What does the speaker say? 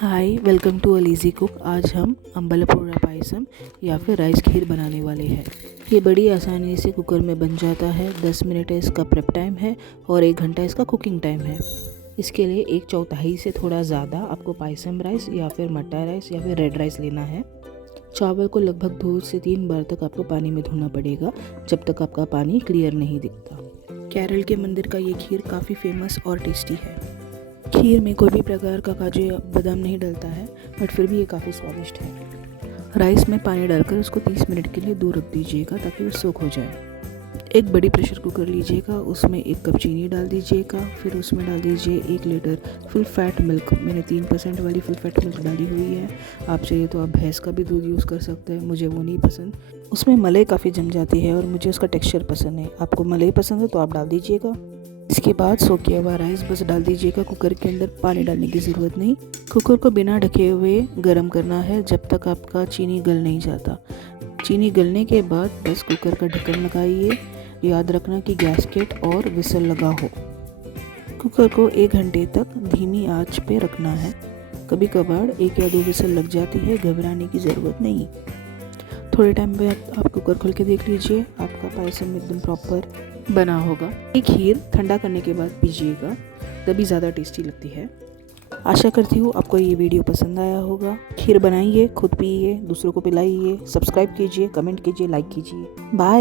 Hi, welcome to Alizeh cook. आज हम अम्बलपुरा पायसम या फिर राइस खीर बनाने वाले हैं। ये बड़ी आसानी से कुकर में बन जाता है। 10 मिनट इसका प्रेप टाइम है और 1 घंटा इसका कुकिंग टाइम है। इसके लिए 1/4 से थोड़ा ज़्यादा आपको पायसम राइस या फिर मट्टा राइस या फिर रेड राइस लेना है। चावल को लगभग 2 से 3 बार तक आपको पानी में धोना पड़ेगा, जब तक आपका पानी क्लियर नहीं दिखता। केरल के मंदिर का ये खीर काफ़ी फेमस और टेस्टी है। खीर में कोई भी प्रकार का काजू या बादाम नहीं डलता है, बट फिर भी ये काफ़ी स्वादिष्ट है। राइस में पानी डालकर उसको 30 मिनट के लिए दूर रख दीजिएगा ताकि वो सोख हो जाए। एक बड़ी प्रेशर कुकर लीजिएगा, उसमें 1 कप चीनी डाल दीजिएगा, फिर उसमें डाल दीजिए 1 लीटर फुल फैट मिल्क। मैंने 3% वाली फुल फैट मिल्क डाली हुई है। आप चाहिए तो आप भैंस का भी दूध यूज़ कर सकते हैं, मुझे वो नहीं पसंद। उसमें मलाई काफ़ी जम जाती है और मुझे उसका टेक्स्चर पसंद है। आपको मलाई पसंद है तो आप डाल दीजिएगा। इसके बाद सोक किया हुआ राइस बस डाल दीजिएगा कुकर के अंदर, पानी डालने की ज़रूरत नहीं। कुकर को बिना ढके हुए गरम करना है जब तक आपका चीनी गल नहीं जाता। चीनी गलने के बाद बस कुकर का ढक्कन लगाइए। याद रखना कि गैसकेट और विसल लगा हो। कुकर को 1 घंटे तक धीमी आंच पे रखना है। कभी कभार 1 या 2 विसल लग जाती है, घबराने की ज़रूरत नहीं। थोड़े टाइम बाद आप कुकर खोल के देख लीजिए, आपका पायसम एकदम प्रॉपर बना होगा। ये खीर ठंडा करने के बाद पीजिएगा, तभी ज़्यादा टेस्टी लगती है। आशा करती हूँ आपको ये वीडियो पसंद आया होगा। खीर बनाइए, खुद पिइए, दूसरों को पिलाइए। सब्सक्राइब कीजिए, कमेंट कीजिए, लाइक कीजिए। बाय।